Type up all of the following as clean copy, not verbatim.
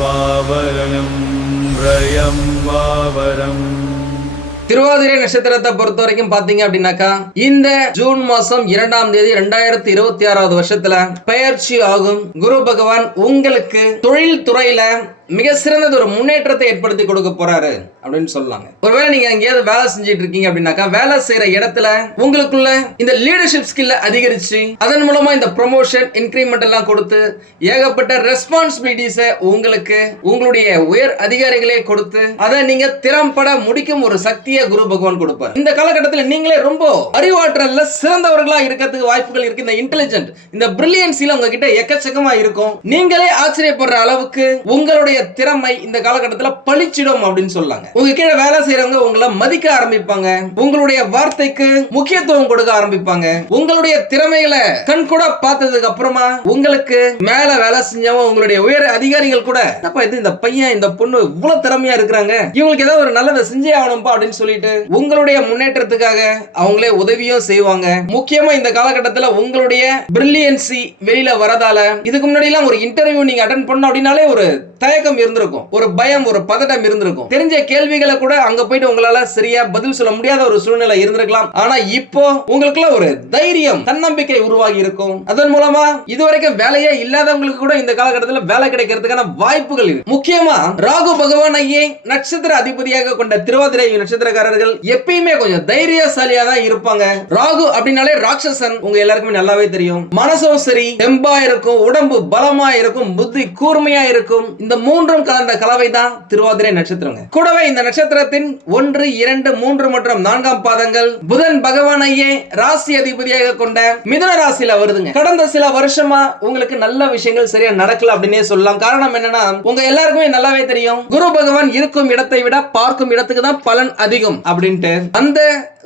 வாவரணம் ரயம் வாவரம். திருவாதிரை நட்சத்திரத்தை பொறுத்த வரைக்கும் பாத்தீங்க அப்படின்னாக்கா இந்த ஜூன் மாசம் 2ஆம் தேதி 2026 வருஷத்துல பெயர்ச்சி ஆகும் குரு பகவான் உங்களுக்கு தொழில் துறையில மிக சிறந்தது ஒரு முன்னேற்றத்தை ஏற்படுத்தி கொடுக்க போறாரு அப்படின்னு சொல்லலாங்க. ஒருவேளை நீங்க எங்கேயாவது வேலை செஞ்சுட்டு இருக்கீங்க அப்படின்னாக்கா வேலை செய்யற இடத்துல உங்களுக்குள்ள இந்த லீடர்ஷிப் ஸ்கில்ல அதிகரிச்சு அதன் மூலமா இந்த ப்ரொமோஷன் இன்கிரிமெண்ட் எல்லாம் கொடுத்து ஏகப்பட்ட ரெஸ்பான்சிபிலிட்டிஸை உங்களுக்கு உங்களுடைய உயர் அதிகாரிகளே கொடுத்து அதை நீங்க திறம்பட முடிக்கும் ஒரு சக்தியை குரு பகவான் கொடுப்பார். இந்த காலகட்டத்தில் நீங்களே ரொம்ப அறிவாற்றல்ல சிறந்தவர்களா இருக்கிறதுக்கு வாய்ப்புகள் இருக்கு. இந்த இன்டெலிஜென்ட் இந்த பிரில்லியன்ஸ்ல உங்ககிட்ட எக்கச்சக்கமா இருக்கும். நீங்களே ஆச்சரியப்படுற அளவுக்கு உங்களுடைய திறமை இந்த காலகட்டத்தில் பளிச்சிடும் அப்படின்னு சொல்லாங்க. உங்க கீழே வேலை செய்யறவங்க உங்களை மதிக்க ஆரம்பிப்பாங்க. உங்களுடைய வார்த்தைக்கு முக்கியத்துவம் கொடுக்க ஆரம்பிப்பாங்க. உங்களுடைய திறமைகளை கண் கூட பார்த்ததுக்கு அப்புறமா உங்களுக்கு மேல வேலை செஞ்சவங்க உங்களுடைய உயர் அதிகாரிகள் கூட இந்த பையன் இந்த பொண்ணு இவ்வளவு திறமையா இருக்கிறாங்க, இவங்களுக்கு ஏதாவது ஒரு நல்லதை செஞ்சே ஆகணும்பா அப்படின்னு சொல்லிட்டு உங்களுடைய முன்னேற்றத்துக்காக அவங்களே உதவியும் செய்வாங்க. முக்கியமா இந்த காலகட்டத்தில் உங்களுடைய பிரில்லியன்சி வெளியில வரதால இதுக்கு முன்னாடி எல்லாம் ஒரு இன்டர்வியூ நீங்க அட்டெண்ட் பண்ண அப்படின்னாலே ஒரு தயக்கம் இருந்திருக்கும், ஒரு பயம், ஒரு பதட்டம் இருந்திருக்கும். தெரிஞ்ச கேள்விகளை கூட அங்க போயிட்டு உங்களால சரியா பதில் சொல்ல முடியாத ஒரு சூழ்நிலை இருந்திருக்கலாம். ஆனா இப்போ உங்களுக்குள்ள ஒரு தைரியம், தன்னம்பிக்கை உருவாகி இருக்கும். அதன் மூலமா இதுவரைக்கும் வேலையே இல்லாதவங்களுக்கு கூட இந்த காலகட்டத்தில் வேலை கிடைக்கிறதுக்கான வாய்ப்புகள் இருக்கு. முக்கியமா ராகு பகவானையே நட்சத்திர அதிபதியாக கொண்ட திருவாதிரை நட்சத்திரக்காரர்கள் எப்பயுமே கொஞ்சம் தைரியசாலியா தான் இருப்பாங்க. ராகு அப்படின்னாலே ராட்சசன் உங்க எல்லாருக்குமே நல்லாவே தெரியும். மனசும் சரி தெம்பா இருக்கும், உடம்பு பலமா இருக்கும், புத்தி கூர்மையா இருக்கும். இந்த மூன்றும் கலந்த கலவை தான் திருவாதிரை நட்சத்திரங்க. கூடவே இந்த நட்சத்திரத்தின் 1, 2, 3 மற்றும் 4ஆம் பாதங்கள் புதன் பகவானையே ராசி அதிபதியாக கொண்ட மிதுன ராசியில வருதுங்க. கடந்த சில வருஷமா உங்களுக்கு நல்ல விஷயங்கள் சரியா நடக்கல அப்படின்னே சொல்லலாம். காரணம் என்னன்னா உங்க எல்லாருக்குமே நல்லாவே தெரியும் குரு பகவான் இருக்கும் இடத்தை விட பார்க்கும் இடத்துக்கு தான் பலன் அதிகம் அப்படின்ட்டு. அந்த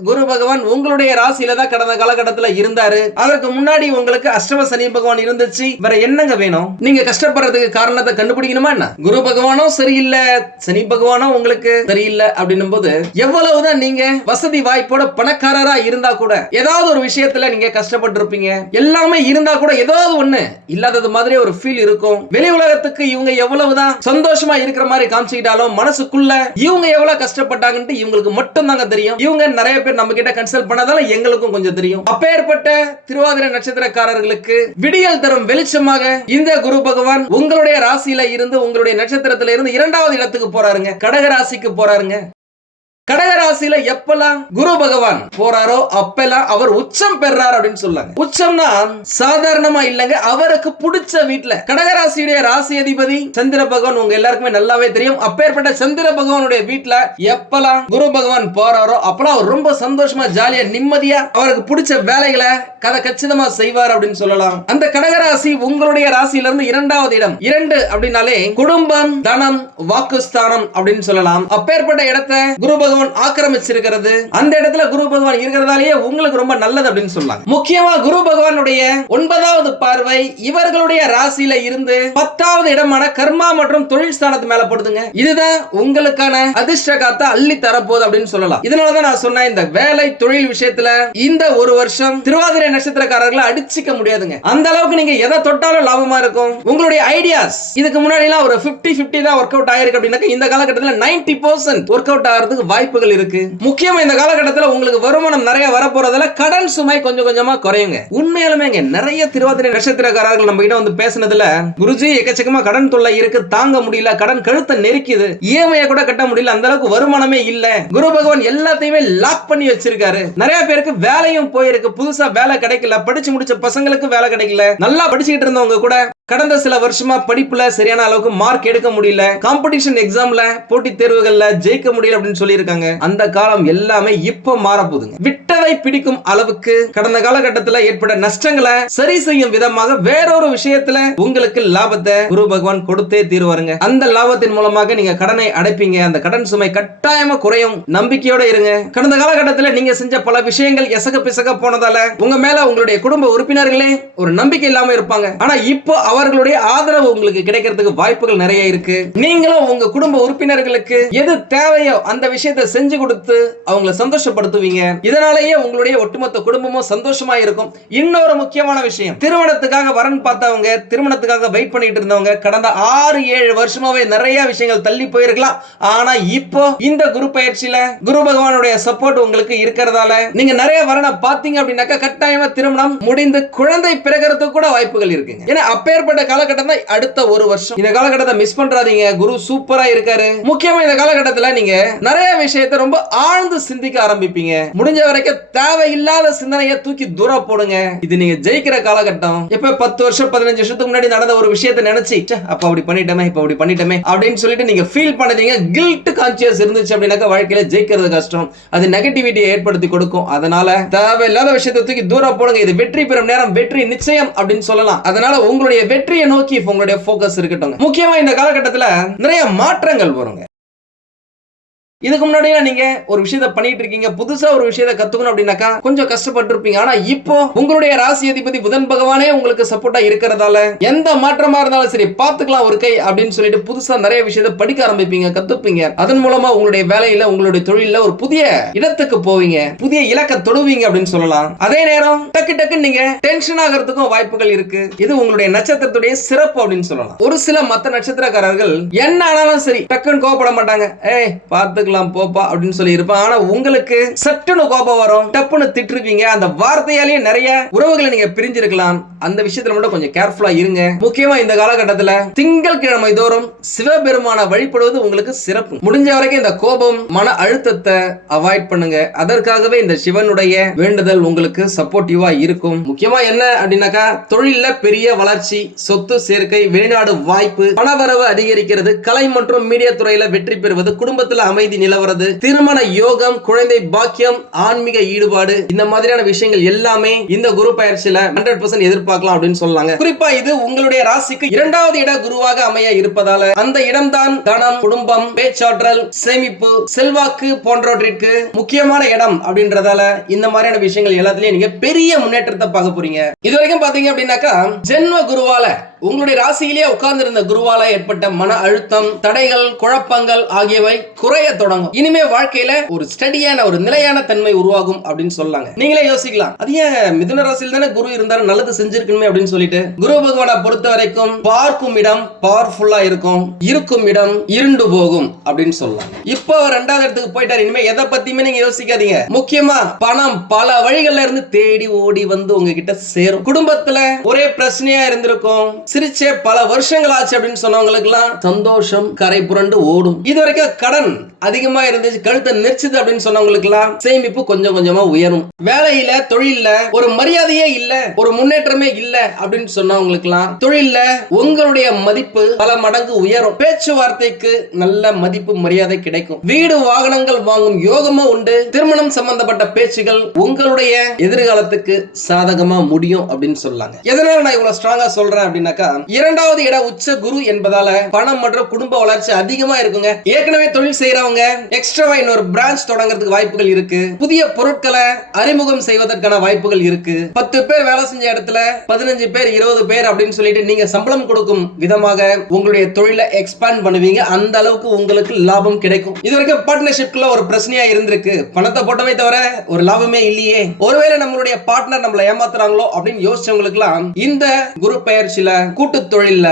குரு பகவான் உங்களுடைய ராசியில தான் கடந்த காலகட்டத்தில் இருந்தாரு. அதற்கு முன்னாடி உங்களுக்கு அஷ்டம சனி பகவான் இருந்துச்சு. வேற என்னங்க வேணும்? நீங்க கஷ்டப்படுறதுக்கு காரணத்தை கண்டுபிடிக்கணுமா என்ன? குரு பகவானோ சரியில்லை, சனி பகவானோ உங்களுக்கு சரியில்லை அப்படின்னும் போது எவ்வளவுதான் நீங்க வசதி வாய்ப்போட பணக்காரரா இருந்தா கூட ஏதாவது ஒரு விஷயத்துல நீங்க கஷ்டப்பட்டு இருப்பீங்க. எல்லாமே இருந்தா கூட ஏதாவது ஒண்ணு இல்லாதது மாதிரி ஒரு ஃபீல் இருக்கும். வெளி உலகத்துக்கு இவங்க எவ்வளவுதான் சந்தோஷமா இருக்கிற மாதிரி காமிச்சுக்கிட்டாலும் மனசுக்குள்ள இவங்க எவ்வளவு கஷ்டப்பட்டாங்கன்னு இவங்களுக்கு மட்டும் தாங்க தெரியும். இவங்க நிறைய பேர் நம்ம கிட்ட கன்சல்ட் பண்ணதால எங்களுக்கும் கொஞ்சம் தெரியும். அப்பேற்பட்ட திருவாதிரை நட்சத்திரக்காரர்களுக்கு விடியல் தரும் வெளிச்சமாக இந்த குரு பகவான் உங்களுடைய ராசியில இருந்து உங்களுடைய நட்சத்திரத்தில இருந்து 2வது இடத்துக்கு போறாருங்க. கடக ராசிக்கு போறாருங்க. கடகராசியில எப்பெல்லாம் குரு பகவான் போறாரோ அப்பெல்லாம் அவர் உச்சம் பெறார் அப்படின்னு சொல்லாங்க. உச்சம்னா சாதாரணமா இல்லங்க, அவருக்கு பிடிச்ச வீட்டுல. கடகராசியுடைய ராசி அதிபதி சந்திர பகவான் உங்க எல்லாருக்குமே நல்லாவே தெரியும். அப்பேற்பட்ட சந்திர பகவானுடைய வீட்டுல எப்பெல்லாம் குரு பகவான் போறாரோ அப்பெல்லாம் அவர் ரொம்ப சந்தோஷமா ஜாலியா நிம்மதியா அவருக்கு பிடிச்ச வேலைகளை கதை கச்சிதமா செய்வார் அப்படின்னு சொல்லலாம். அந்த கடகராசி உங்களுடைய ராசியில இருந்து 2வது இடம். 2 அப்படின்னாலே குடும்பம், தனம், வாக்குஸ்தானம் அப்படின்னு சொல்லலாம். அப்பேற்பட்ட இடத்தை குரு பகவான் ஆக்கிரமிச்சிருக்கிறது. அந்த இடத்துல குரு பகவான் இருக்கிறதாலேயே உங்களுக்கு ரொம்ப நல்லது அப்படின்னு சொல்லலாம். முக்கியமா குரு பகவானுடைய 9வது பார்வை இவர்களுடைய ராசியில இருந்து 10வது இடமான கர்மா மற்றும் தொழில் ஸ்தானத்து மேல போடுதுங்க. இதுதான் உங்களுக்கான அதிர்ஷ்ட காத்த அள்ளி தரப்போகுது அப்படின்னு சொல்லலாம். இதனாலதான் நான் சொன்னேன் இந்த வேலை தொழில் விஷயத்துல இந்த ஒரு வருஷம் திருவாதிரை நட்சத்திரக்காரர்களை அடிச்சுக்க முடியாதுங்க. அந்த அளவுக்கு நீங்க எதை தொட்டாலும் லாபமா இருக்கும். உங்களுடைய ஐடியாஸ் இதுக்கு முன்னாடி எல்லாம் ஒரு 50-50 தான் ஒர்க் அவுட் ஆயிருக்கு அப்படின்னா இந்த காலகட்டத்தில் 90% ஒர்க் அவுட் ஆகிறதுக்கு வாய்ப்புகள் இருக்கு. முக்கியமா இந்த காலகட்டத்தில் உங்களுக்கு வருமானம் நிறைய வரப்போறதால கடன் சுமை கொஞ்சம் கொஞ்சமா குறையுங்க. உண்மையாலுமே நிறைய திருவாதிரை நட்சத்திரக்காரர்கள் நம்ம கிட்ட வந்து பேசினதுல குருஜி எக்கச்சக்கமா கடன் தொல்லை இருக்கு, தாங்க முடியல, கடன் கழுத்தை நெருக்கிது, இஎம்ஐ கூட கட்ட முடியல, அந்த அளவுக்கு வருமானமே இல்ல, குரு பகவான் எல்லாத்தையுமே லாக் பண்ணி வச்சிருக்காரு. நிறைய பேருக்கு வேலையும் போயிருக்கு, புதுசா வேலை கிடைக்கல, படிச்சு முடிச்ச பசங்களுக்கு வேலை கிடைக்கல, நல்லா படிச்சுக்கிட்டு இருந்தவங்க கூட கடந்த சில வருஷமா படிப்புல சரியான அளவுக்கு மார்க் எடுக்க முடியல, காம்படிஷன் எக்ஸாம்ல போட்டி தேர்வுகள்ல ஜெயிக்க முடியல அப்படின்னு சொல்லி இருக்காங்க. அந்த காலம் எல்லாமே இப்ப மாற போகுதுங்க. விட்டதை பிடிக்கும் அளவுக்கு கடந்த காலகட்டத்தில் ஏற்பட்ட நஷ்டங்களை சரி செய்யும் விதமாக வேறொரு விஷயத்துல உங்களுக்கு லாபத்தை குரு பகவான் கொடுத்தே தீர்வாருங்க. அந்த லாபத்தின் மூலமாக நீங்க கடனை அடைப்பீங்க. அந்த கடன் சுமை கட்டாயமா குறையும். நம்பிக்கையோட இருங்க. கடந்த காலகட்டத்தில் நீங்க செஞ்ச பல விஷயங்கள் எசக பிசக போனதால உங்க மேல உங்களுடைய குடும்ப உறுப்பினர்களே ஒரு நம்பிக்கை இல்லாம இருப்பாங்க. ஆனா இப்போ அவர்களுடைய ஆதரவு உங்களுக்கு கிடைக்கிறதுக்கு வாய்ப்புகள் நிறைய இருக்கு. நீங்களும் உங்க குடும்ப உறுப்பினர்களுக்கு எது தேவையோ அந்த விஷயத்தை செஞ்சு கொடுத்து அவங்களை சந்தோஷப்படுத்துவீங்க. இதனாலேயே உங்களுடைய ஒட்டுமொத்த குடும்பமும் சந்தோஷமா இருக்கும். இன்னொரு முக்கியமான விஷயம், திருமணத்துக்காக வரன் பார்த்தவங்க, திருமணத்துக்காக வெயிட் பண்ணிட்டு இருந்தவங்க கடந்த 6-7 வருஷமாவே நிறைய விஷயங்கள் தள்ளி போயிருக்கலாம். ஆனா இப்போ இந்த குரு பயிற்சியில குரு பகவானுடைய சப்போர்ட் உங்களுக்கு இருக்கிறதால நீங்க நிறைய வரனை பார்த்தீங்க அப்படின்னாக்கா கட்டாயமா திருமணம் முடிந்து குழந்தை பிறக்கிறதுக்கு கூட வாய்ப்புகள் இருக்குங்க. ஏன்னா அப்பேற்பட்ட காலகட்டம் தான் அடுத்த ஒரு வருஷம். இந்த காலகட்டத்தை மிஸ் பண்றாதீங்க. குரு சூப்பரா இருக்காரு. முக்கியமா இந்த காலகட்டத்துல நீங்க நிறைய விஷயத்தை ரொம்ப ஆழ்ந்து சிந்திக்க ஆரம்பிப்பீங்க. முடிஞ்ச வரைக்கும் தேவையில்லாத சிந்தனையை தூக்கி தூரம் போடுங்க. இது நீங்க ஜெயிக்கிற காலகட்டம். இப்ப 10 வருஷம் 15 வருஷத்துக்கு முன்னாடி நடந்த ஒரு விஷயத்தை நினைச்சு அப்ப அப்படி பண்ணிட்டோமே இப்ப அப்படி பண்ணிட்டோமே அப்படின்னு சொல்லிட்டு நீங்க ஃபீல் பண்ணீங்க. கில்ட் கான்சியஸ் இருந்துச்சு அப்படின்னாக்கா வாழ்க்கையில ஜெயிக்கிறது கஷ்டம். அது நெகட்டிவிட்டியை ஏற்படுத்தி கொடுக்கும். அதனால தேவையில்லாத விஷயத்தை தூக்கி தூரம் போடுங்க. இது வெற்றி பெறும் நேரம், வெற்றி நிச்சயம் அப்படின்னு சொல்லலாம். அதனால உங்களுடைய வெற்றியை நோக்கி உங்களுடைய போக்கஸ் இருக்கட்டும். முக்கியமா இந்த காலகட்டத்துல நிறைய மாற்றங்கள் வருங்க. இதுக்கு முன்னாடியே நீங்க ஒரு விஷயத்தை பண்ணிட்டு இருக்கீங்க, புதுசா ஒரு விஷயத்தை கத்துக்கணும் அப்படின்னாக்கா கொஞ்சம் கஷ்டப்பட்டு இருப்பீங்க. ஆனா இப்போ உங்களுடைய ராசி அதிபதி புதன் பகவானே உங்களுக்கு சப்போர்ட்டா இருக்கிறதால எந்த மாற்றமா இருந்தாலும் சரி பாத்துக்கலாம் ஒரு கை அப்படின்னு சொல்லிட்டு புதுசா நிறைய விஷயத்தை படிக்க ஆரம்பிப்பீங்க, கத்துப்பீங்க. அதன் மூலமா உங்களுடைய வேலையில உங்களுடைய தொழில ஒரு புதிய இடத்துக்கு போவீங்க, புதிய இலக்க தொடுவீங்க அப்படின்னு சொல்லலாம். அதே நேரம் டக்கு டக்கு நீங்க டென்ஷன் ஆகிறதுக்கும் வாய்ப்புகள் இருக்கு. இது உங்களுடைய நட்சத்திரத்துடைய சிறப்பு அப்படின்னு சொல்லலாம். ஒரு சில மத்த நட்சத்திரக்காரர்கள் என்ன ஆனாலும் சரி டக்குன்னு கோபப்பட மாட்டாங்க. பார்த்துக்கலாம் போப்பா அப்படின்னு சொல்லி இருப்பான். ஆனா உங்களுக்கு சட்டுன்னு கோபம் வரும், டப்புன்னு திட்டுருப்பீங்க. அந்த வார்த்தையாலேயே நிறைய உறவுகளை நீங்க பிரிஞ்சிருக்கலாம். அந்த விஷயத்துல மட்டும் கொஞ்சம் கேர்ஃபுல்லா இருங்க. முக்கியமா இந்த காலகட்டத்துல திங்கட்கிழமை தோறும் சிவபெருமான வழிபடுவது உங்களுக்கு சிறப்பு. முடிஞ்ச வரைக்கும் இந்த கோபம், மன அழுத்தத்தை அவாய்ட் பண்ணுங்க. அதற்காகவே இந்த சிவனுடைய வேண்டுதல் உங்களுக்கு சப்போர்ட்டிவா இருக்கும். முக்கியமா என்ன அப்படின்னாக்கா தொழில பெரிய வளர்ச்சி, சொத்து சேர்க்கை, வெளிநாடு வாய்ப்பு, பணவரவு அதிகரிக்கிறது, கலை மற்றும் மீடியா துறையில வெற்றி பெறுவது, குடும்பத்துல அமைதி நிலவரது, திருமண யோகம், குழந்தை பாக்கியம், ஆன்மீக ஈடுபாடு, இந்த மாதிரியான விஷயங்கள் எல்லாமே இந்த குரு பயிற்சியில 100% எதிர்பார்க்கலாம் அப்படின்னு சொல்லலாங்க. குறிப்பா இது உங்களுடைய ராசிக்கு 2வது இட குருவாக அமைய இருப்பதால அந்த இடம்தான் தனம், குடும்பம், பேச்சாற்றல், சேமிப்பு, செல்வாக்கு போன்றவற்றிற்கு முக்கியமான இடம் அப்படின்றதால இந்த மாதிரியான விஷயங்கள் எல்லாத்துலயும் நீங்க பெரிய முன்னேற்றத்தை பார்க்க போறீங்க. இது வரைக்கும் பாத்தீங்க அப்படின்னாக்கா ஜென்ம குருவால உங்களுடைய ராசியிலேயே உட்கார்ந்து இருந்த குருவால ஏற்பட்ட மன அழுத்தம், தடைகள், குழப்பங்கள் ஆகியவை குறைய தொடங்கும். இனிமே வாழ்க்கையில ஒரு ஸ்டடியான ஒரு நிலையான தன்மை உருவாகும் அப்படின்னு சொல்லாங்க. நீங்களே யோசிக்கலாம், அது ஏன் மிதுன ராசியில் தானே குரு இருந்தாரு, நல்லது செஞ்சிருக்கணுமே அப்படின்னு சொல்லிட்டு. குரு பகவானை பொறுத்த வரைக்கும் பார்க்கும் இடம் பவர்ஃபுல்லா இருக்கும், இருக்கும் இடம் இருண்டு போகும் அப்படின்னு சொல்லலாம். இப்போ 2வது இடத்துக்கு போயிட்டாரு. இனிமே எதை பத்தியுமே நீங்க யோசிக்காதீங்க. முக்கியமா பணம் பல வழிகள்ல இருந்து தேடி ஓடி வந்து உங்ககிட்ட சேரும். குடும்பத்துல ஒரே பிரச்சனையா இருந்திருக்கும், சிரிச்சே பல வருஷங்கள் ஆச்சு அப்படின்னு சொன்னவங்களுக்கு எல்லாம் சந்தோஷம் கரை புரண்டு ஓடும். இது வரைக்கும் கடன் அதிகமா இருந்துச்சு, கழுத்தை நெரிச்சது அப்படின்னு சொன்னவங்களுக்கு எல்லாம் சேமிப்பு கொஞ்சம் கொஞ்சமா உயரும். வேலையில தொழில்ல ஒரு மரியாதையே இல்ல, ஒரு முன்னேற்றமே இல்ல அப்படின்னு சொன்னவங்களுக்கு எல்லாம் தொழில்ல உங்களுடைய மதிப்பு பல மடங்கு உயரும். பேச்சுவார்த்தைக்கு நல்ல மதிப்பு மரியாதை கிடைக்கும். வீடு வாகனங்கள் வாங்கும் யோகமும் உண்டு. திருமணம் சம்பந்தப்பட்ட பேச்சுகள் உங்களுடைய எதிர்காலத்துக்கு சாதகமா முடியும் அப்படின்னு சொல்லாங்க. எதனால நான் இவ்வளவு ஸ்ட்ராங்கா சொல்றேன் அப்படின்னாக்கா 2வது இட உச்ச குரு என்பதால பணம் மற்றும் குடும்ப வளர்ச்சி அதிகமா இருக்குங்க. ஏற்கனவே தொழில் செய்யறவங்க எக்ஸ்ட்ராவா இன்னொரு பிரான்ச் தொடங்கிறதுக்கு வாய்ப்புகள் இருக்கு. புதிய பொருட்களை அறிமுகம் செய்வதற்கான வாய்ப்புகள் இருக்கு. 10 பேர் வேலை செஞ்ச இடத்துல 15 பேர் 20 பேர் அப்படின்னு சொல்லிட்டு நீங்க சம்பளம் கொடுக்கும் விதமாக உங்களுடைய தொழிலை எக்ஸ்பாண்ட் பண்ணுவீங்க. அந்த அளவுக்கு உங்களுக்கு லாபம் கிடைக்கும். இதுவரைக்கும் பார்ட்னர்ஷிப்ல ஒரு பிரச்சனையா இருந்திருக்கு, பணத்தை போட்டமே தவிர ஒரு லாபமே இல்லையே, ஒருவேளை நம்மளுடைய பார்ட்னர் நம்மளை ஏமாத்துறாங்களோ அப்படின்னு யோசிச்சவங்களுக்கு எல்லாம் இந்த குரு பயிற்சியில கூட்டு தொழில்ல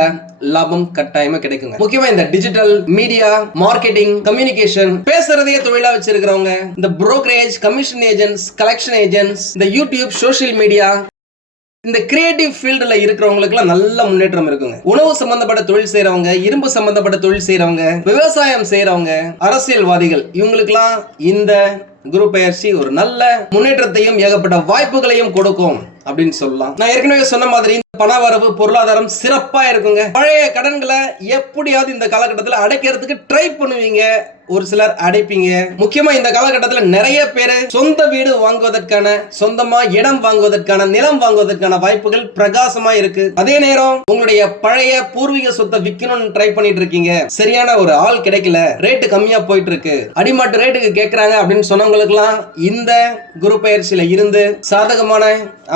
லாபம் கட்டாயமா கிடைக்குங்க. முக்கியமா இந்த டிஜிட்டல் மீடியா மார்க்கெட்டிங், கம்யூனிகேஷன், பேசுறதையே தொழிலா வச்சிருக்கிறவங்க, இந்த brokerage, commission agents, collection agents, இந்த யூடியூப், சோஷியல் மீடியா, இந்த கிரியேட்டிவ் ஃபீல்டுல இருக்கிறவங்களுக்கு எல்லாம் நல்ல முன்னேற்றம் இருக்குங்க. உணவு சம்பந்தப்பட்ட தொழில் செய்யறவங்க, இரும்பு சம்பந்தப்பட்ட தொழில் செய்யறவங்க, விவசாயம் செய்யறவங்க, அரசியல்வாதிகள், இவங்களுக்கெல்லாம் இந்த குரு பயிற்சி ஒரு நல்ல முன்னேற்றத்தையும் ஏகப்பட்ட வாய்ப்புகளையும் கொடுக்கும் அப்படின்னு சொல்லலாம். நான் ஏற்கனவே சொன்ன மாதிரி பண வரவு, பொருளாதாரம் சிறப்பா இருக்குங்க. பழைய கடன்களை எப்படியாவது இந்த காலகட்டத்தில் அடைக்கிறதுக்கு ட்ரை பண்ணுவீங்க. ஒரு சிலர் அடைப்பீங்க. முக்கியமா இந்த காலகட்டத்தில் நிறைய பேர் சொந்த வீடு வாங்குவதற்கான, சொந்தமா இடம் வாங்குவதற்கான, நிலம் வாங்குவதற்கான வாய்ப்புகள் பிரகாசமா இருக்கு. அதே நேரம் உங்களுடைய பழைய பூர்வீக சொத்தை விற்கணும்னு ட்ரை பண்ணிட்டு இருக்கீங்க, சரியான ஒரு ஆள் கிடைக்கல, ரேட்டு கம்மியா போயிட்டு இருக்கு, அடிமாட்டு ரேட்டுக்கு கேட்கறாங்க அப்படின்னு சொன்னவங்களுக்கு எல்லாம் இந்த குரு பெயர்ச்சியில இருந்து சாதகமான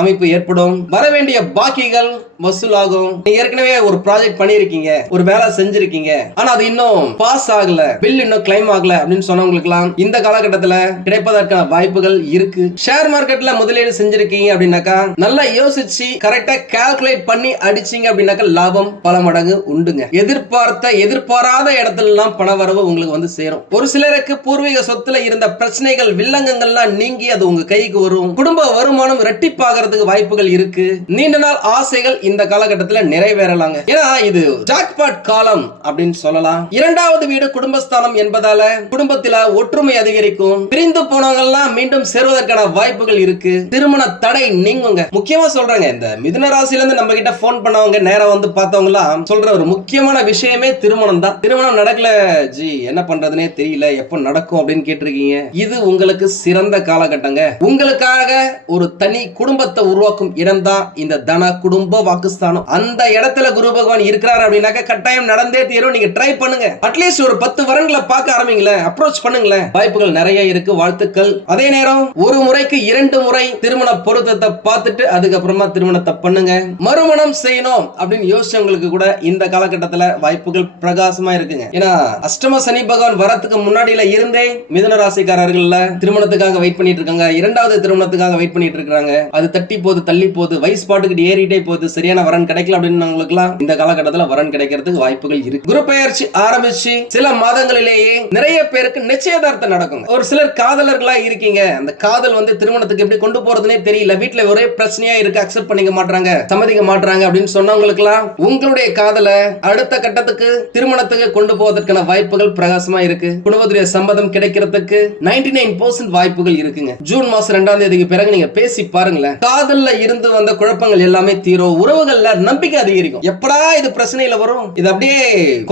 அமைப்பு ஏற்படும். வர வேண்டிய பாக்கிகள் வசூலாகும். நீங்க ஏற்கனவே ஒரு ப்ராஜெக்ட் பண்ணிருக்கீங்க, ஒரு வேலை செஞ்சிருக்கீங்க, ஆனா அது இன்னும் பாஸ் ஆகல, பில் இன்னும் கிளைம் ஆகல அப்படின்னு சொன்னவங்களுக்கு எல்லாம் இந்த காலகட்டத்தில் கிடைப்பதற்கான வாய்ப்புகள் இருக்கு. ஷேர் மார்க்கெட்ல முதலீடு செஞ்சிருக்கீங்க அப்படின்னாக்கா நல்லா யோசிச்சு கரெக்டா கால்குலேட் பண்ணி அடிச்சீங்க அப்படின்னாக்கா லாபம் பல மடங்கு உண்டுங்க. எதிர்பாராத இடத்துல எல்லாம் பண வரவு உங்களுக்கு வந்து சேரும். ஒரு சிலருக்கு பூர்வீக சொத்துல இருந்த பிரச்சனைகள், வில்லங்கங்கள்லாம் நீங்கி அது உங்க கைக்கு வரும். குடும்ப வருமானம் இரட்டிப்பாகிறதுக்கு வாய்ப்புகள் இருக்கு. நீண்ட நாள் ஆசைகள் இந்த காலகட்டத்தில் நிறைவேறலாங்க. ஏன்னா இது ஜாக்பாட் காலம் அப்படின்னு சொல்லலாம். இரண்டாவது வீடு குடும்பஸ்தானம் என்பதால குடும்பத்தில ஒற்றுமை அதிகரிக்கும். பிரிந்து போனவங்க எல்லாம் மீண்டும் சேர்வதற்கான வாய்ப்புகள் இருக்கு. திருமண தடை நீங்குங்க. முக்கியமா சொல்றாங்க, இந்த மிதுன ராசியில இருந்து நம்ம கிட்ட போன் பண்ணவங்க, நேரம் வந்து பார்த்தவங்க எல்லாம் சொல்ற ஒரு முக்கியமான விஷயமே திருமணம் தான். திருமணம் நடக்கல ஜி, என்ன பண்றதுனே தெரியல, எப்ப நடக்கும் அப்படின்னு கேட்டிருக்கீங்க. இது உங்களுக்கு சிறந்த காலகட்டங்க. உங்களுக்காக ஒரு தனி குடும்பத்தை உருவாக்கும் இடம் தான் இந்த தன குடும்ப வாக்குஸ்தானம். அந்த இடத்துல குரு பகவான் இருக்கிறார் அப்படின்னாக்க கட்டாயம் நடந்தே தீரும். நீங்க ட்ரை பண்ணுங்க. அட்லீஸ்ட் ஒரு 10 வரன்களை பார்க்க ஆரம்பிங்களேன், அப்ரோச் பண்ணுங்களேன். வாய்ப்புகள் நிறைய இருக்கு. வாழ்த்துக்கள். அதே நேரம் ஒரு முறைக்கு 2 முறை திருமண பொருத்தத்தை பார்த்துட்டு அதுக்கப்புறமா திருமணத்தை பண்ணுங்க. மறுமணம் செய்யணும் அப்படின்னு யோசிச்சவங்களுக்கு கூட இந்த காலகட்டத்தில் வாய்ப்புகள் பிரகாசமா இருக்குங்க. ஏன்னா அஷ்டம சனி பகவான் வரத்துக்கு முன்னாடியில இருந்தே மிதுன ராசிக்காரர்கள் திருமணத்துக்காக வெயிட் பண்ணிட்டு இருக்காங்க. இரண்டாவது திருமணத்துக்காக வெயிட் பண்ணிட்டு இருக்காங்க. அது தட்டி போது, தள்ளி போது, வயசு பாட்டுக்கு ஏறிட்டே போது, சரியான வரன் கிடைக்கல அப்படின்னு இந்த காலகட்டத்தில் வரன் கிடைக்கிறதுக்கு வாய்ப்புகள் இருக்கு. குரு பெயர்ச்சி ஆரம்பிச்சு சில மாதங்களிலேயே நிறைய பேருக்கு நிச்சயதார்த்தம் நடக்கும். ஒரு சிலர் காதலர்களா இருக்கீங்க, அந்த காதல் வந்து திருமணத்துக்கு எப்படி கொண்டு போறதுனே தெரியல, வீட்டுல ஒரே பிரச்சனையா இருக்கு, அக்செப்ட் பண்ணிக்க மாட்டாங்க, சம்மதிக்க மாட்டாங்க அப்படின்னு சொன்னவங்களுக்கு எல்லாம் உங்களுடைய காதலை அடுத்த கட்டத்துக்கு, திருமணத்துக்கு கொண்டு போவதற்கான வாய்ப்புகள் பிரகாசமா இருக்கு. குடும்பத்துடைய சம்மதம் கிடைக்கிறதுக்கு 99% வாய்ப்புகள் இருக்குங்க. ஜூன் மாசம் 2ஆம் தேதிக்கு பிறகு நீங்க பேசி பாருங்களேன், காதல்ல இருந்து வந்த குழப்பங்கள் எல்லாமே தீரும். உறவுகள்ல நம்பிக்கை அதிகரிக்கும். எப்படா இது பிரச்சனையில வரும், இது அப்படியே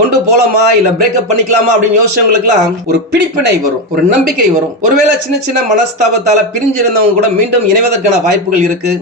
கொண்டு போலாமா இல்ல பிரேக்கப் பண்ணிக்கலாமா அப்படின்னு யோசிச்சவங்களுக்கு எல்லாம் ஒரு பிடிப்பினை வரும், ஒரு நம்பிக்கை வரும். ஒருவேளை சின்ன சின்ன மனஸ்தாபத்தால பிரிஞ்சிருந்தவங்க கூட மீண்டும் இணைவதற்கான வாய்ப்புகள் இருக்கு.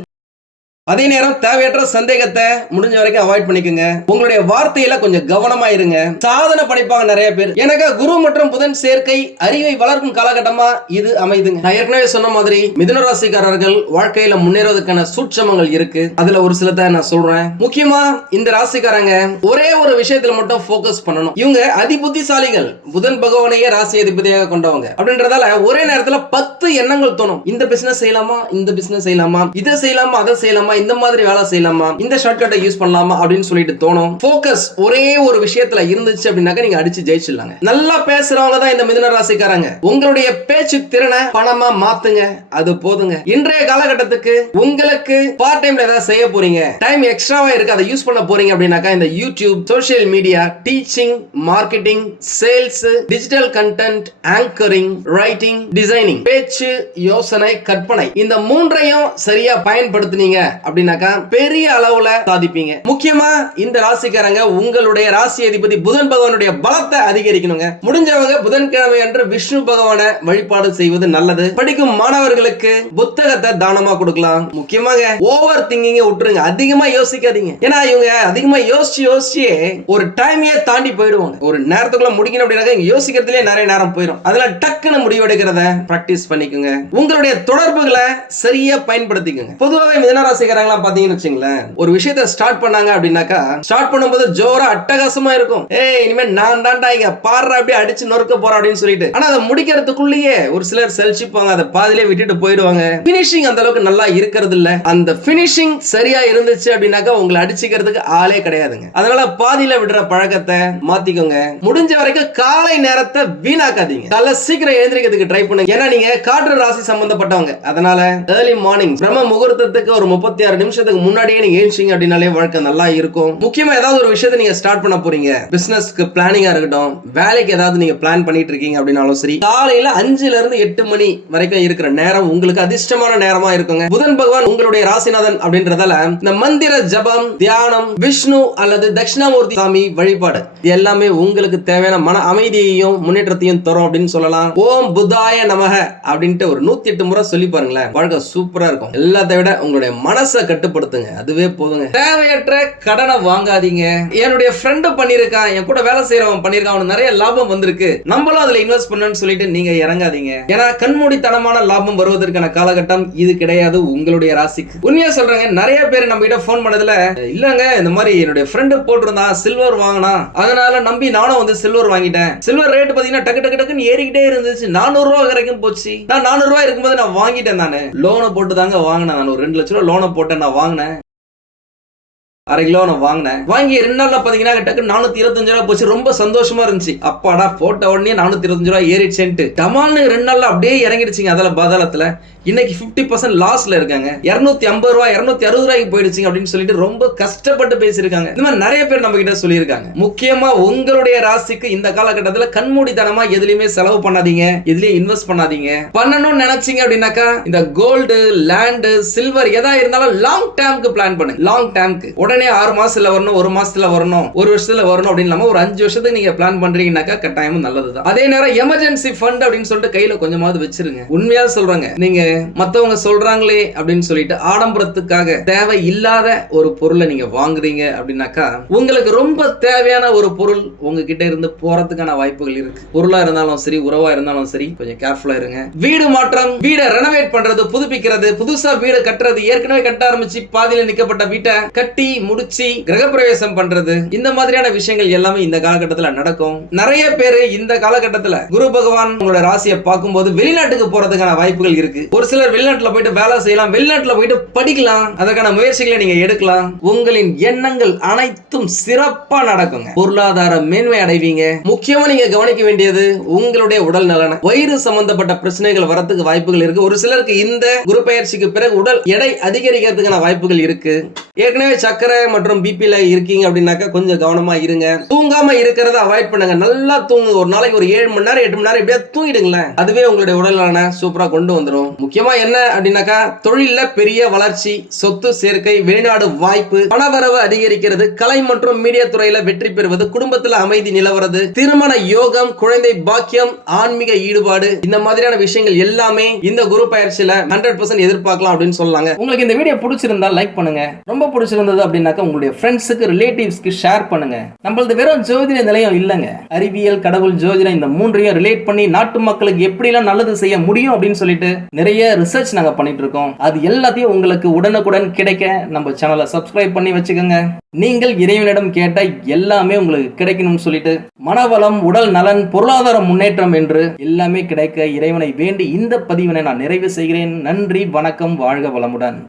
அதே நேரம் தேவையற்ற சந்தேகத்தை முடிஞ்ச வரைக்கும் அவாய்ட் பண்ணிக்கோங்க. உங்களுடைய வார்த்தையில கொஞ்சம் கவனமா இருங்க. சாதனை படிப்பாங்க நிறைய பேர். எனக்கு குரு மற்றும் புதன் சேர்க்கை அறிவை வளர்க்கும் காலகட்டமா இது அமைதுங்க. நான் ஏற்கனவே சொன்ன மாதிரி மிதுன ராசிக்காரர்கள் வாழ்க்கையில முன்னேறதுக்கான சூட்சமங்கள் இருக்கு. அதுல ஒரு சிலதை நான் சொல்றேன். முக்கியமா இந்த ராசிக்காரங்க ஒரே ஒரு விஷயத்துல மட்டும் போக்கஸ் பண்ணணும். இவங்க அதிபுத்திசாலிகள், புதன் பகவானையே ராசி அதிபதியாக கொண்டவங்க அப்படின்றதால ஒரே நேரத்துல 10 எண்ணங்கள் தோணும். இந்த பிசினஸ் செய்யலாமா, இந்த பிசினஸ் செய்யலாமா, இதை செய்யலாமா, அதை செய்யலாமா, இந்த மாதிரி வேலை செய்யலாமா, இந்த ஷார்ட்கட்டை யூஸ் பண்ணலாமா அப்படின்னு சொல்லிட்டு தோணும். ஃபோக்கஸ் ஒரே ஒரு விஷயத்துல இருந்துச்சு அப்படின்னாக்க நீங்க அடிச்சு ஜெயிச்சிடலாங்க. நல்லா பேசுறவங்க தான் இந்த மிதுன ராசிக்காரங்க. உங்களுடைய பேச்சு திறனை பணமா மாத்துங்க, அது போதுங்க. இன்றைய காலகட்டத்துக்கு உங்களுக்கு பார்ட் டைம்ல ஏதாவது செய்ய போறீங்க, டைம் எக்ஸ்ட்ராவா இருக்கு, அதை யூஸ் பண்ண போறீங்க அப்படின்னாக்கா இந்த YouTube, social media, teaching, marketing, sales, digital content, anchoring, writing, designing, பேச்சு, யோசனை, கற்பனை, இந்த மூன்றையும் சரியா பயன்படுத்தினீங்க அப்படின்னாக்கா பெரிய அளவுல சாதிப்பீங்க. முக்கியமா இந்த ராசிக்காரங்க உங்களுடைய ராசி அதிபதி புதன் பகவானுடைய பலத்தை அதிகரிக்கணுங்க. முடிஞ்சவங்க புதன்கிழமை அன்று விஷ்ணு பகவானை வழிபாடு செய்வது நல்லது. படிக்கும் மாணவர்களுக்கு புத்தகத்தை தானமா கொடுக்கலாம். முக்கியமாக ஓவர் திங்கிங்க விட்டுருங்க, அதிகமா யோசிக்காதீங்க. ஏன்னா இவங்க அதிகமா யோசிச்சு ஒரு டைமையே தாண்டி போயிடுவாங்க. ஒரு நேரத்துக்குள்ள முடிக்கணும் அப்படின்னாக்க யோசிக்கிறதுலே நிறைய நேரம் போயிடும். அதுல டக்குன்னு முடிவெடுக்கிறத பிராக்டிஸ் பண்ணிக்கோங்க. உங்களுடைய தொடர்புகளை சரியா பயன்படுத்திக்கோங்க. பொதுவாக மிதுன ராசிக்காரங்களா பாத்தீங்கன்னு வச்சுங்களேன், ஒரு விஷயத்தை ஸ்டார்ட் பண்ணாங்க அப்படின்னாக்கா ஸ்டார்ட் பண்ணும்போது ஜோரா அட்டகாசமா இருக்கும். இனிமே நான் தான்டா இங்க பாடுற அப்படியே அடிச்சு நொறுக்க போறேன் அப்படின்னு சொல்லிட்டு, ஆனா அதை முடிக்கிறதுக்குள்ளேயே ஒரு சிலர் செல்சிப்பாங்க, அதை பாதிலே விட்டுட்டு போயிடுவாங்க. பினிஷிங் அந்த அளவுக்கு நல்லா இருக்கிறது இல்ல. அந்த பினிஷிங் சரியா இருந்துச்சு அப்படின்னாக்கா உங்களை அடிச்சுக்கிறதுக்கு ஆளே கிடையாதுங்க. அதனால பாதியில விடுற பழக்கத்தை மாத்திக்கோங்க. முடிஞ்ச வரைக்கும் காலை நேரத்தை வீணாக்காதீங்க. காலை சீக்கிரம் எழுந்திரிக்கிறதுக்கு ட்ரை பண்ணுங்க. ஏன்னா நீங்க காற்று ராசி சம்பந்தப்பட்டவங்க. அதனால ஏர்லி மார்னிங் பிரம்ம முகூர்த்தத்துக்கு ஒரு 26 நிமிஷத்துக்கு முன்னாடியே நீங்க ஏஞ்சிங்க அப்படின்னாலே வாழ்க்கை நல்லா இருக்கும். முக்கியமா ஏதாவது ஒரு விஷயத்தை நீங்க ஸ்டார்ட் பண்ண போறீங்க, பிசினஸ்க்கு பிளானிங்கா இருக்கட்டும், வேலைக்கு ஏதாவது நீங்க பிளான் பண்ணிட்டு இருக்கீங்க அப்படின்னாலும் சரி, காலையில 5ல இருந்து 8 மணி வரைக்கும் இருக்கிற நேரம் உங்களுக்கு அதிர்ஷ்டமான நேரமா இருக்குங்க. புதன் பகவான் உங்களுடைய ராசிநாதன் அப்படின்றதால இந்த மந்திர ஜபம், தியானம், விஷ்ணு அல்லது தட்சிணாமூர்த்தி சாமி வழிபாடு எல்லாமே உங்களுக்கு தேவையான மன அமைதியையும் முன்னேற்றத்தையும் தரும் அப்படின்னு சொல்லலாம். ஓம் புதாய நமக அப்படின்ட்டு ஒரு 108 முறை சொல்லி பாருங்களேன், வாழ்க்கை சூப்பரா இருக்கும். எல்லாத்தை விட உங்களுடைய மனசை கட்டுப்படுத்துங்க, அதுவே போதுங்க. தேவையற்ற கடனை வாங்காதீங்க. என்னுடைய ஃப்ரெண்டு பண்ணிருக்கான், என் கூட வேலை செய்யறவன் பண்ணிருக்கான், அவனுக்கு நிறைய லாபம் வந்திருக்கு, நம்மளும் அதுல இன்வெஸ்ட் பண்ணணும்னு சொல்லிட்டு நீங்க இறங்காதீங்க. ஏன்னா கண்மூடித்தனமான லாபம் வருவதற்கான காலகட்டம் இது கிடையாது உங்களுடைய ராசிக்கு. உண்மையா சொல்றேங்க, நிறைய பேர் நம்ம கிட்ட போன் பண்ணதுல, இல்லங்க இந்த மாதிரி என்னுடைய ஃப்ரெண்டு போட்டிருந்தான் சில்வர் வாங்கினா, அதனால நம்பி நானும் வந்து சில்வர் வாங்கிட்டேன். சில்வர் ரேட் பாத்தீங்கன்னா டக்கு டக்கு டக்குன்னு ஏறிக்கிட்டே இருந்துச்சு, 400 ரூபாய் வரைக்கும் போச்சு. நான் 400 ரூபாய் இருக்கும்போது நான் வாங்கிட்டேன். நானு லோனை போட்டு தாங்க வாங்கினேன். நான் ஒரு 2 லட்சம் ரூபாய் லோனை போட்டேன், நான் வாங்கினேன். அரை கிலோ நான் வாங்கினேன். வாங்கி 2 நாள்ல பாத்தீங்கன்னா டக்கு 425 ரூபாய் போச்சு. ரொம்ப சந்தோஷமா இருந்துச்சு. அப்பாடா போட்ட உடனே 425 ரூபாய் ஏறிடுச்சேன்ட்டு டமால்னு 2 நாள்ல அப்படியே இறங்கிடுச்சுங்க. அதில் பாதாளத்துல இன்னைக்கு 50% லாஸ்ல இருக்காங்க. 250 ரூபாய் 260 ரூபாய்க்கு போயிடுச்சு அப்படின்னு சொல்லிட்டு ரொம்ப கஷ்டப்பட்டு பேசியிருக்காங்க. இந்த மாதிரி நிறைய பேர் நம்ம கிட்ட சொல்லியிருக்காங்க. முக்கியமா உங்களுடைய ராசிக்கு இந்த காலகட்டத்தில் கண்மூடித்தனமா எதுலயுமே செலவு பண்ணாதீங்க, எதுலயும் இன்வெஸ்ட் பண்ணாதீங்க. பண்ணணும்னு நினைச்சீங்க அப்படின்னாக்கா இந்த கோல்டு, லேண்ட், சில்வர் எதா இருந்தாலும் லாங் டேர்ம்க்கு பிளான் பண்ணுங்க. லாங் டேர்ம்க்கு உடனே 6 மாசத்துல வரணும், 1 மாசத்துல வரணும், 1 வருஷத்துல வரணும் அப்படின்னு இல்லாம ஒரு 5 வருஷத்துக்கு நீங்க பிளான் பண்றீங்கன்னாக்கா கட்டாயமும் நல்லதுதான். அதே நேரம் எமர்ஜென்சி ஃபண்ட் அப்படின்னு சொல்லிட்டு கையில கொஞ்சமாவது வச்சிருங்க. உண்மையா சொல்றாங்க, நீங்க மத்தவங்க சொல்றாங்களே அப்படின்னு சொல்லிட்டு ஆடம்பரத்துக்காக தேவை இல்லாத ஒரு பொருளை நீங்க வாங்குறீங்க அப்படின்னாக்கா உங்களுக்கு ரொம்ப தேவையான ஒரு பொருள் உங்ககிட்ட இருந்து போறதுக்கான வாய்ப்புகள் இருக்கு. பொருளா இருந்தாலும் சரி, உறவா இருந்தாலும் சரி, கொஞ்சம் கேர்ஃபுல்லா இருங்க. வீடு மாற்றம், வீடை ரெனோவேட் பண்றது, புதுப்பிக்கிறது, புதுசா வீடு கட்டுறது, ஏற்கனவே கட்ட ஆரம்பிச்சு பாதியில நிக்கப்பட்ட வீட்டை கட்டி முடிச்சு கிரகப்பிரவேசம் பண்றது, இந்த மாதிரியான விஷயங்கள் எல்லாமே இந்த காலகட்டத்தில் நடக்கும். நிறைய பேரு இந்த காலகட்டத்தில் குரு பகவான் உங்களோட ராசியை பார்க்கும்போது வெளிநாட்டுக்கு போறதுக்கான வாய்ப்புகள் இருக்கு. ஒரு சிலர் வெளிநாட்டுல போயிட்டு வேலை செய்யலாம், வெளிநாட்டுல போயிட்டு படிக்கலாம், அதற்கான முயற்சிகளை நீங்க எடுக்கலாம். உங்களின் எண்ணங்கள் அனைத்தும் சிறப்பா நடக்குங்க. பொருளாதார மேன்மை அடைவீங்க. முக்கியமா நீங்க கவனிக்க வேண்டியது உங்களுடைய உடல் நலன. வயிறு சம்பந்தப்பட்ட பிரச்சனைகள் வரதுக்கு வாய்ப்புகள் இருக்கு. ஒரு சிலருக்கு இந்த குரு பயிற்சிக்கு பிறகு உடல் எடை அதிகரிக்கிறதுக்கான வாய்ப்புகள் இருக்கு. ஏற்கனவே சக்கரை மற்றும் பிபில இருக்கீங்க அப்படின்னாக்கா கொஞ்சம் கவனமா இருங்க. தூங்காம இருக்கிறத அவாய்ட் பண்ணுங்க. நல்லா தூங்குங்க. ஒரு நாளைக்கு ஒரு 7 மணி நேரம் 8 மணி நேரம் இப்படியே தூங்கிடுங்களேன். அதுவே உங்களுடைய உடல் நலனை சூப்பரா கொண்டு வந்துடும். முக்கியமா என்ன அப்படின்னாக்கா தொழில்ல பெரிய வளர்ச்சி, சொத்து சேர்க்கை, வெளிநாடு வாய்ப்பு, பணவரவு அதிகரிக்கிறது, கலை மற்றும் மீடியா துறையில வெற்றி பெறுவது, குடும்பத்துல அமைதி நிலவறது, திருமண யோகம், குழந்தை பாக்கியம், ஆன்மீக ஈடுபாடு, இந்த மாதிரியான விஷயங்கள் எல்லாமே இந்த குரு பயிற்சியில 100% எதிர்பார்க்கலாம் அப்படின்னு சொல்லலாங்க. உங்களுக்கு இந்த வீடியோ பிடிச்சிருந்தா லைக் பண்ணுங்க. ரொம்ப பிடிச்சிருந்தது அப்படின்னாக்கா உங்களுடைய ஃப்ரெண்ட்ஸுக்கு, ரிலேட்டிவ்ஸ்க்கு ஷேர் பண்ணுங்க. நம்மளது வெறும் ஜோதிட நிலையம் இல்லங்க, அறிவியல், கடவுள், ஜோதிடம் இந்த மூன்றையும் ரிலேட் பண்ணி நாட்டு மக்களுக்கு எப்படிலாம் நல்லது செய்ய முடியும் அப்படின்னு சொல்லிட்டு நிறைய ரிசர்ச் நாங்க பண்ணிட்டு இருக்கோம். அது எல்லாத்தையும் உங்களுக்கு உடனுக்குடன் கிடைக்க நம்ம சேனலை சப்ஸ்கிரைப் பண்ணி வச்சுக்கோங்க. நீங்கள் இறைவனிடம் கேட்ட எல்லாமே உங்களுக்கு கிடைக்கணும்னு சொல்லிட்டு மனவளம், உடல் நலன், பொருளாதார முன்னேற்றம் என்று எல்லாமே கிடைக்க இறைவனை வேண்டி இந்த பதிவினை நான் நிறைவு செய்கிறேன். நன்றி, வணக்கம், வாழ்க வளமுடன்.